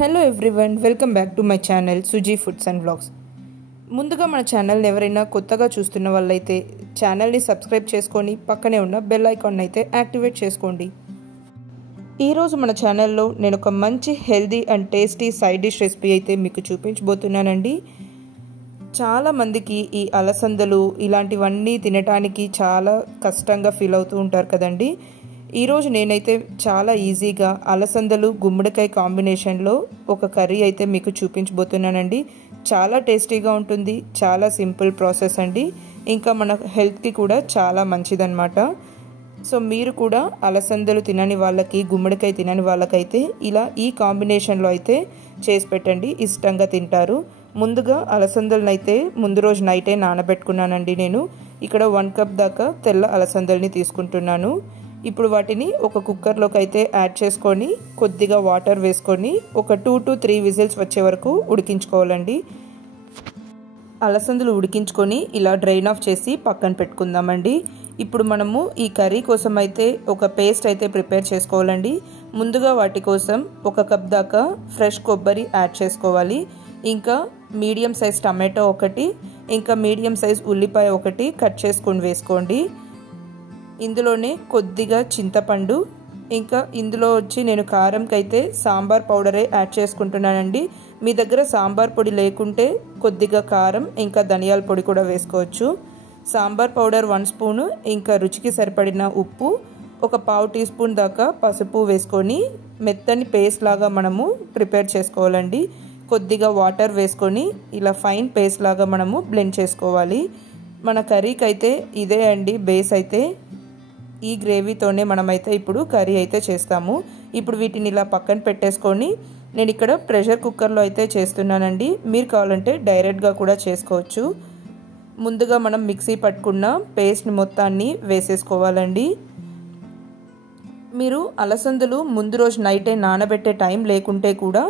Hello everyone, welcome back to my channel Suji foods and vlogs. ముందుగా మన ఛానల్ని ఎవరైనా కొత్తగా చూస్తున్న వాళ్ళైతే ఛానల్ని సబ్స్క్రైబ్ చేసుకొని పక్కనే ఉన్న బెల్ ఐకాన్ అయితే యాక్టివేట్ చేసుకోండి. ఈరోజు మన ఛానల్లో నేను ఒక మంచి healthy and tasty side dish recipe అయితే మీకు చూపించబోతున్నానండి. చాలామందికి ఈ అలసందలు ఇలాంటివన్నీ తినడానికి చాలా కష్టంగా ఫీల్ అవుతూ ఉంటారు కదండి. ఈరోజు నేనైతే చాలా ఈజీగా అలసందలు గుమ్మడికాయ కాంబినేషన్లో ఒక కర్రీ అయితే మీకు చూపించబోతున్నానండి. చాలా టేస్టీగా ఉంటుంది, చాలా సింపుల్ ప్రాసెస్ అండి. ఇంకా మన హెల్త్కి కూడా చాలా మంచిదన్నమాట. సో మీరు కూడా అలసందలు తినని వాళ్ళకి, గుమ్మడికాయ తినని వాళ్ళకైతే ఇలా ఈ కాంబినేషన్లో అయితే చేసి పెట్టండి, ఇష్టంగా తింటారు. ముందుగా అలసందలను అయితే ముందు రోజు నైటే నానబెట్టుకున్నానండి. నేను ఇక్కడ 1 కప్ దాకా తెల్ల అలసందల్ని తీసుకుంటున్నాను. ఇప్పుడు వాటిని ఒక కుక్కర్లోకి అయితే యాడ్ చేసుకొని కొద్దిగా వాటర్ వేసుకొని ఒక 2 to 3 విజిల్స్ వచ్చే వరకు ఉడికించుకోవాలండి. అలసందలు ఉడికించుకొని ఇలా డ్రైన్ ఆఫ్ చేసి పక్కన పెట్టుకుందామండి. ఇప్పుడు మనము ఈ కర్రీ కోసం అయితే ఒక పేస్ట్ అయితే ప్రిపేర్ చేసుకోవాలండి. ముందుగా వాటి కోసం 1 కప్ దాకా ఫ్రెష్ కొబ్బరి యాడ్ చేసుకోవాలి. ఇంకా మీడియం సైజ్ టమాటో ఒకటి, ఇంకా మీడియం సైజ్ ఉల్లిపాయ ఒకటి కట్ చేసుకొని వేసుకోండి. ఇందులోనే కొద్దిగా చింతపండు, ఇంకా ఇందులో వచ్చి నేను కారంకి అయితే సాంబార్ పౌడరే యాడ్ చేసుకుంటున్నానండి. మీ దగ్గర సాంబార్ పొడి లేకుంటే కొద్దిగా కారం ఇంకా ధనియాల పొడి కూడా వేసుకోవచ్చు. సాంబార్ పౌడర్ 1 స్పూను, ఇంకా రుచికి సరిపడిన ఉప్పు, ఒక 1/2 టీ స్పూన్ దాకా పసుపు వేసుకొని మెత్తని పేస్ట్ లాగా మనము ప్రిపేర్ చేసుకోవాలండి. కొద్దిగా వాటర్ వేసుకొని ఇలా ఫైన్ పేస్ట్ లాగా మనము బ్లెండ్ చేసుకోవాలి. మన కర్రీకి అయితే ఇదే అండి బేస్. అయితే ఈ గ్రేవీతోనే మనమైతే ఇప్పుడు కర్రీ అయితే చేస్తాము. ఇప్పుడు వీటిని ఇలా పక్కన పెట్టేసుకొని నేను ఇక్కడ ప్రెషర్ కుక్కర్లో అయితే చేస్తున్నానండి. మీరు కావాలంటే డైరెక్ట్గా కూడా చేసుకోవచ్చు. ముందుగా మనం మిక్సీ పట్టుకున్న పేస్ట్ని మొత్తాన్ని వేసేసుకోవాలండి. మీరు అలసందలు ముందు రోజు నైటే నానబెట్టే టైం లేకుంటే కూడా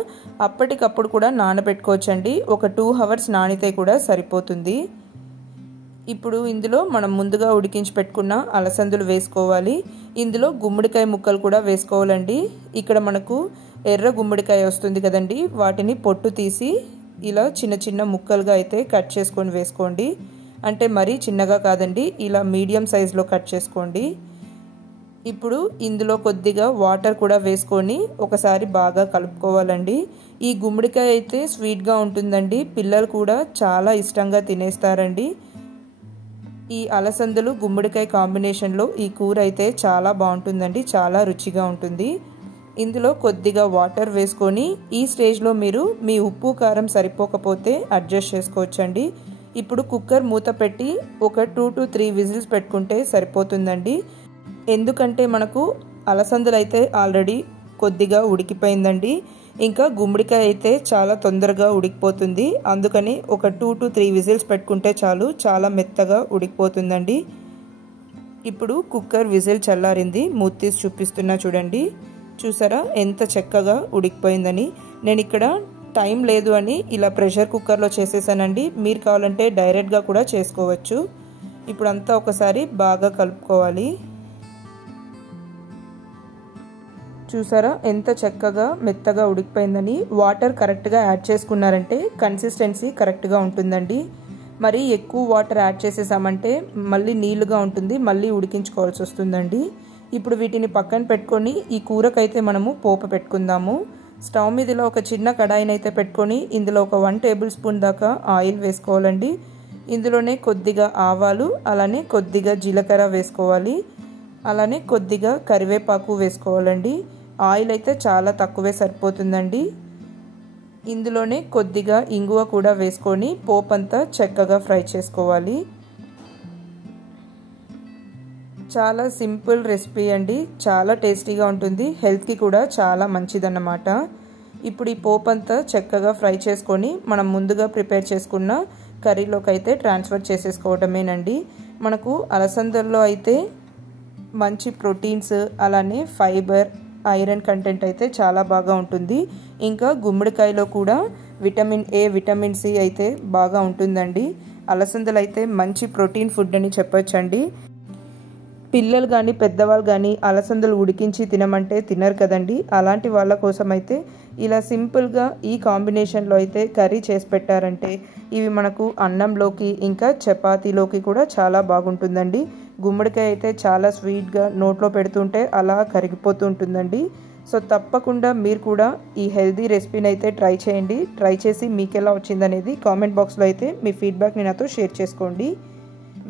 అప్పటికప్పుడు కూడా నానబెట్టుకోవచ్చండి. ఒక 2 hours నానితే కూడా సరిపోతుంది. ఇప్పుడు ఇందులో మనం ముందుగా ఉడికించి పెట్టుకున్న అలసందలు వేసుకోవాలి. ఇందులో గుమ్మడికాయ ముక్కలు కూడా వేసుకోవాలండి. ఇక్కడ మనకు ఎర్ర గుమ్మడికాయ వస్తుంది కదండి, వాటిని పొట్టు తీసి ఇలా చిన్న చిన్న ముక్కలుగా అయితే కట్ చేసుకొని వేసుకోండి. అంటే మరీ చిన్నగా కాదండి, ఇలా మీడియం సైజులో కట్ చేసుకోండి. ఇప్పుడు ఇందులో కొద్దిగా వాటర్ కూడా వేసుకొని ఒకసారి బాగా కలుపుకోవాలండి. ఈ గుమ్మడికాయ అయితే స్వీట్గా ఉంటుందండి, పిల్లలు కూడా చాలా ఇష్టంగా తినేస్తారండి. ఈ అలసందలు గుమ్మడికాయ కాంబినేషన్లో ఈ కూర అయితే చాలా బాగుంటుందండి, చాలా రుచిగా ఉంటుంది. ఇందులో కొద్దిగా వాటర్ వేసుకొని ఈ స్టేజ్లో మీరు మీ ఉప్పు కారం సరిపోకపోతే అడ్జస్ట్ చేసుకోవచ్చండి. ఇప్పుడు కుక్కర్ మూత పెట్టి ఒక 2 to 3 విజిల్స్ పెట్టుకుంటే సరిపోతుందండి. ఎందుకంటే మనకు అలసందలు అయితే ఆల్రెడీ కొద్దిగా ఉడికిపోయిందండి, ఇంకా గుమ్మడికాయ అయితే చాలా తొందరగా ఉడికిపోతుంది. అందుకని ఒక 2 to 3 విజిల్స్ పెట్టుకుంటే చాలు, చాలా మెత్తగా ఉడికిపోతుందండి. ఇప్పుడు కుక్కర్ విజిల్ చల్లారింది, మూత తీసి చూపిస్తున్నా చూడండి. చూసారా ఎంత చక్కగా ఉడికిపోయిందని. నేను ఇక్కడ టైం లేదు అని ఇలా ప్రెషర్ కుక్కర్లో చేసేసానండి. మీరు కావాలంటే డైరెక్ట్గా కూడా చేసుకోవచ్చు. ఇప్పుడు అంతా ఒకసారి బాగా కలుపుకోవాలి. చూసారా ఎంత చక్కగా మెత్తగా ఉడికిపోయిందని. వాటర్ కరెక్ట్గా యాడ్ చేసుకున్నారంటే కన్సిస్టెన్సీ కరెక్ట్గా ఉంటుందండి. మరి ఎక్కువ వాటర్ యాడ్ చేసేసామంటే మళ్ళీ నీళ్ళుగా ఉంటుంది, మళ్ళీ ఉడికించుకోవాల్సి వస్తుందండి. ఇప్పుడు వీటిని పక్కన పెట్టుకొని ఈ కూరకైతే మనము పోపు పెట్టుకుందాము. స్టవ్ మీద ఇలా ఒక చిన్న కడాయిని అయితే పెట్టుకొని ఇందులో ఒక 1 టేబుల్ స్పూన్ దాకా ఆయిల్ వేసుకోవాలండి. ఇందులోనే కొద్దిగా ఆవాలు, అలానే కొద్దిగా జీలకర్ర వేసుకోవాలి. అలానే కొద్దిగా కరివేపాకు వేసుకోవాలండి. ఆయిల్ అయితే చాలా తక్కువే సరిపోతుందండి. ఇందులోనే కొద్దిగా ఇంగువ కూడా వేసుకొని పోపు అంతా చక్కగా ఫ్రై చేసుకోవాలి. చాలా సింపుల్ రెసిపీ అండి, చాలా టేస్టీగా ఉంటుంది, హెల్త్కి కూడా చాలా మంచిదన్నమాట. ఇప్పుడు ఈ పోపు అంతా చక్కగా ఫ్రై చేసుకొని మనం ముందుగా ప్రిపేర్ చేసుకున్న కర్రీలోకి అయితే ట్రాన్స్ఫర్ చేసేసుకోవటమేనండి. మనకు అలసందల్లో అయితే మంచి ప్రోటీన్స్, అలానే ఫైబర్, ఐరన్ కంటెంట్ అయితే చాలా బాగా ఉంటుంది. ఇంకా గుమ్మడికాయలో కూడా విటమిన్ ఏ, విటమిన్ సి అయితే బాగా ఉంటుందండి. అలసందలు అయితే మంచి ప్రోటీన్ ఫుడ్ అని చెప్పొచ్చండి. పిల్లలు కానీ పెద్దవాళ్ళు కానీ అలసందలు ఉడికించి తినమంటే తినరు కదండి. అలాంటి వాళ్ళ కోసం అయితే ఇలా సింపుల్గా ఈ కాంబినేషన్లో అయితే కర్రీ చేసి పెట్టారంటే ఇవి మనకు అన్నంలోకి ఇంకా చపాతీలోకి కూడా చాలా బాగుంటుందండి. గుమ్మడికాయ అయితే చాలా స్వీట్గా నోట్లో పెడుతుంటే అలా కరిగిపోతూ ఉంటుందండి. సో తప్పకుండా మీరు కూడా ఈ హెల్దీ రెసిపీని అయితే ట్రై చేయండి. ట్రై చేసి మీకు ఎలా వచ్చిందనేది కామెంట్ బాక్స్లో అయితే మీ ఫీడ్బ్యాక్ని నాతో షేర్ చేసుకోండి.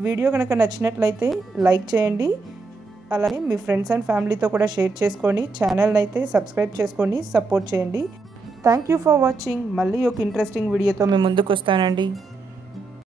వీడియో కనుక నచ్చినట్లయితే లైక్ చేయండి. అలానే మీ ఫ్రెండ్స్ అండ్ ఫ్యామిలీతో కూడా షేర్ చేసుకొని ఛానల్ని అయితే సబ్స్క్రైబ్ చేసుకొని సపోర్ట్ చేయండి. Thank you for watching. మళ్ళీ ఒక ఇంట్రెస్టింగ్ వీడియోతో మేము ముందుకు వస్తానండి.